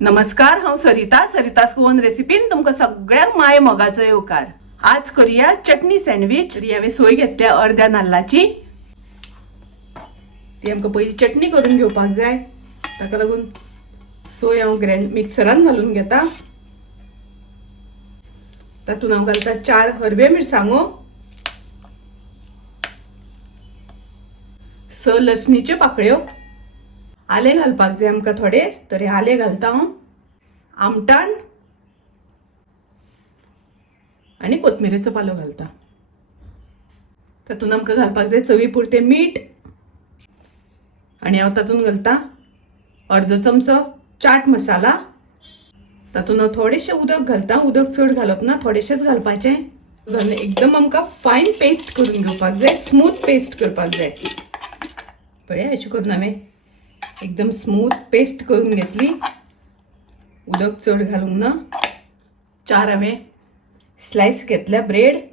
नमस्कार, हांव सरितास गोवन रेसिपीन तुमकां सगळ्यांक माय मोगाचो येवकार। आज करूया चटणी सँडविच। हांवें सोय घेतल्या अर्ध्या नाल्लाची। ती आमकां पयली चटणी करून घेवपाक जाय, ताका लागून सोय हांव मिक्सरान घालून घेता। तातूंत हांव घालता 4 हरवे मिरसांगो, 6 लसणीच्यो पाकळ्यो, आले घालपाक जाय आमकां थोडे, तर हे आले घालता हांव, आमटाण आनी कोथमिरेचो पालो घालता। तातूंत आमकां घालपाक जाय चवी पुरते मीठ, आनी हांव तातूंत घालता अर्दो चमचो चाट मसाला। तातूंत हांव थोडेशें उदक घालता, उदक चड घालप ना, थोडेशेंच घालपाचें। घालून एकदम आमकां फायन पेस्ट करून घेवपाक जाय, स्मूथ पेस्ट करपाक जाय। पळया अशें करून हांवें एकदम स्मूथ पेस्ट करून घेतली, उदक चड घालूंक ना। 4 हांवें स्लायस घेतल्या ब्रेड,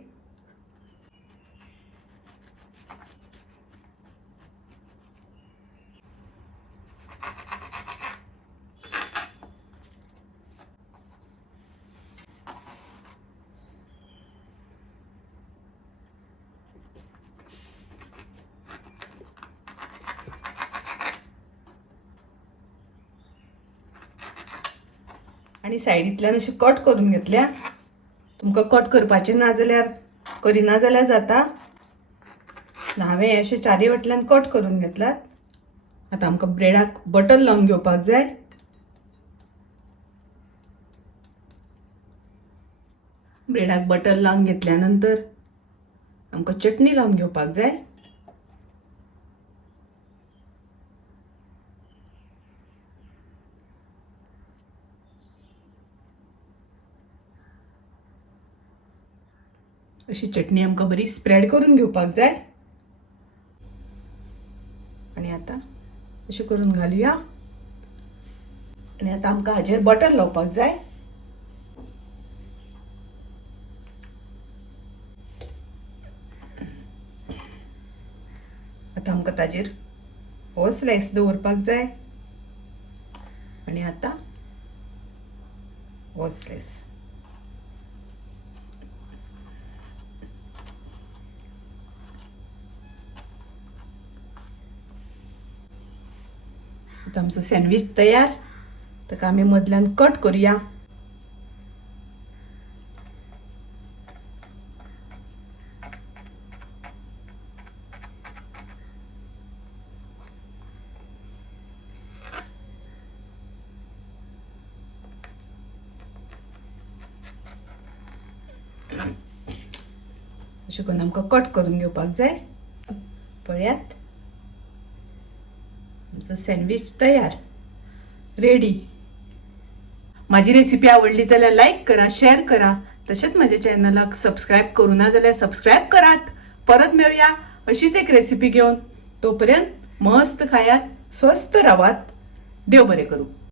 आनी सायडींतल्यान अशें कट करून घेतल्या। तुमकां कट करपाचें ना जाल्यार करिना जाल्यार जाता। हांवें अशें चारय वाटल्यान कट करून घेतलात। आतां आमकां ब्रेडाक बटर लावन घेवपाक जाय। ब्रेडाक बटर लावन घेतल्या नंतर आमकां चटणी लावन घेवपाक जाय। अशी चटणी आमकां बरी स्प्रेड करून घेवपाक जाय। आनी आतां अशें करून घालुया। आनी आतां आमकां हाजेर बटर लावपाक जाय। आतां आमकां ताजेर हो स्लायस दवरपाक जाय, आनी आतां हो स्लायस। आतां आमचो सँडविच तयार। ताका आमी मदल्यान कट करूया। अशें करून आमकां कट करून घेवपाक जाय। पळयात, आमचो सँडविच तयार, रेडी। माझी रेसिपी आवडली जाल्यार लाईक करा, शेअर करा। तशेंच माझ्या चॅनलाक सबस्क्राईब करू ना जाल्यार सबस्क्राईब करात। परत मेळुया अशीच एक रेसिपी घेऊन। तोपर्यंत मस्त खायात, स्वस्त रावात। देव बरें करूं।